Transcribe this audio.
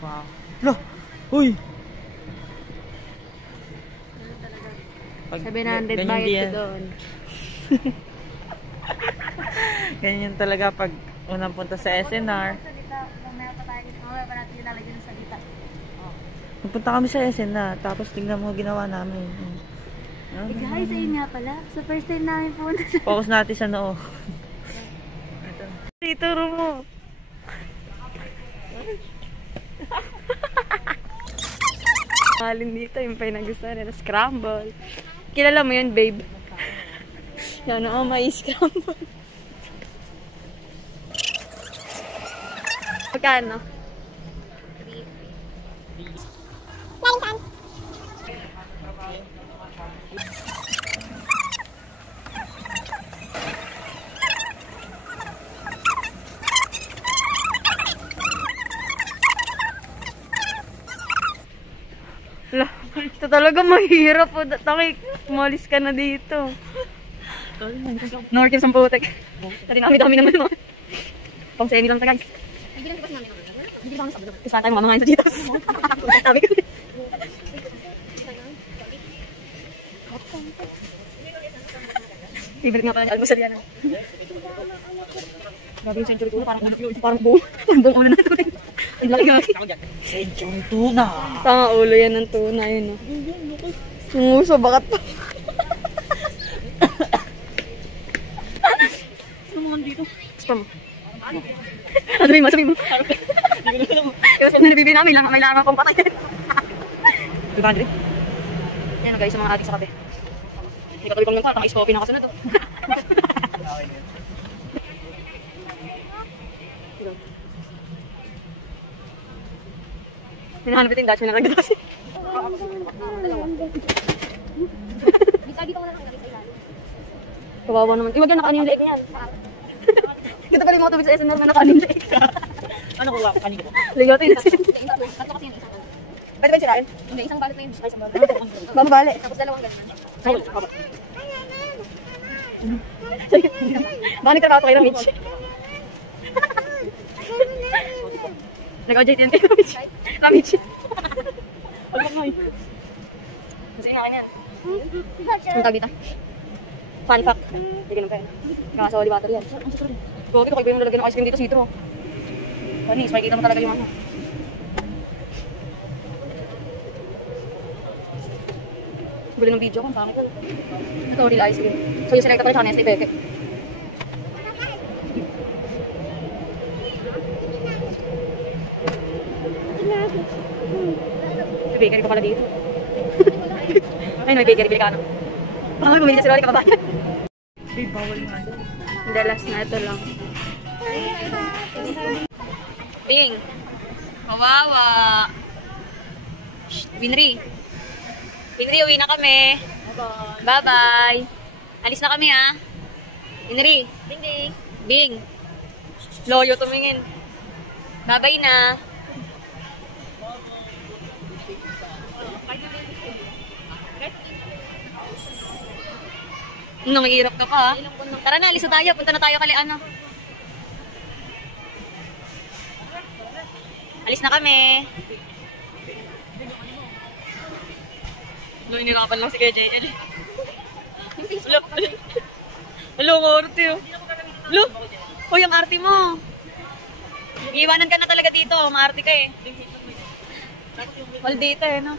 Wow. Loh! Uy! 700 bayad ko doon. Ganyan talaga pag unang punta sa SNR. Mamaya pa natin ilalagay ng salita. Nagpunta kami sa SNR, tapos tingnan mo ginawa namin. Guys, ayun nga pala. So first time namin pumunta sa... Focus natin sa noo. Dito mo. Halin dito, yung pa yung nagustuhan nila. Scramble. Kilala mo yun, babe? Yan o, may scramble. Magkano? Ito talaga mahirap po. Taki, umalis ka na dito. North yung samputek. Dati dami naman mo. Pang semi lang ta guys. Hindi lang sabi. Kasi tayo mamahangain sa Cheetos. Sabi ko. Favorite nga pala ni Almusal yan. Grabe yung century ko. Parang buong ulo na ito. Ang laki nga. Yung tuna. Tanga ulo yan ng tuna yun. Umuso, bakat pa. Ano mo dito? Spam. Sabi mo. Kasi na nabibi namin, may lamang pang patay. 200? Yan guys, sa mga adik sa kape. Hindi ka tuloy pang lang pa, ice-coffee na kasunod. Hinahanap ito yung Dutch na nagdadasi. Kawawa naman. Iwag yan, nakaano yung leeg niyan. Kita pala yung mga tubig sa SNR na nakaano yung leeg. Ano ko ba? Kanina ko? Ligaw tayo. Pwede ba yung sirain? Hindi, isang balot na yun. Ay, isang balot. Bababali. Tapos dalawang ganun. Ay, baka nagtrabaho kayo na Mitch. Nag-OJT yan kayo na Mitch. Kasi nga kanyan. Ang tawag dito. Fun fact. Hindi ganun pa yan. Nakasawali battery yan. Gogi ko kayo yung lalagyan ng ice cream dito, sitro. Panis, makikita mo talaga yung ano. Guli ng video ko, ang pangit ko. Ito, real ice cream. So yung selecta pa rin siya, Nestle Beke. May bakery pa pala dito. Ay, no, may bakery, Bilicano. Parang may bumili ka si Rolly, kababayan. Babe, bawal nga doon. The last na ito lang. Bing! Kawawa! Winry! Winry, uwi na kami. Bye-bye! Alis na kami ha. Winry! Bing! Bing! Loyo tumingin. Bye-bye na. Nangihirap ka pa ha. Tara na, alis na tayo. Punta na tayo kali ano. Alis na kami. Lo, inirapan lang si Kuya JL. Hello, Marty oh. Lo, hoy, ang arty mo. Iiwanan ka na talaga dito. Maarty ka eh. Wal dito eh, no?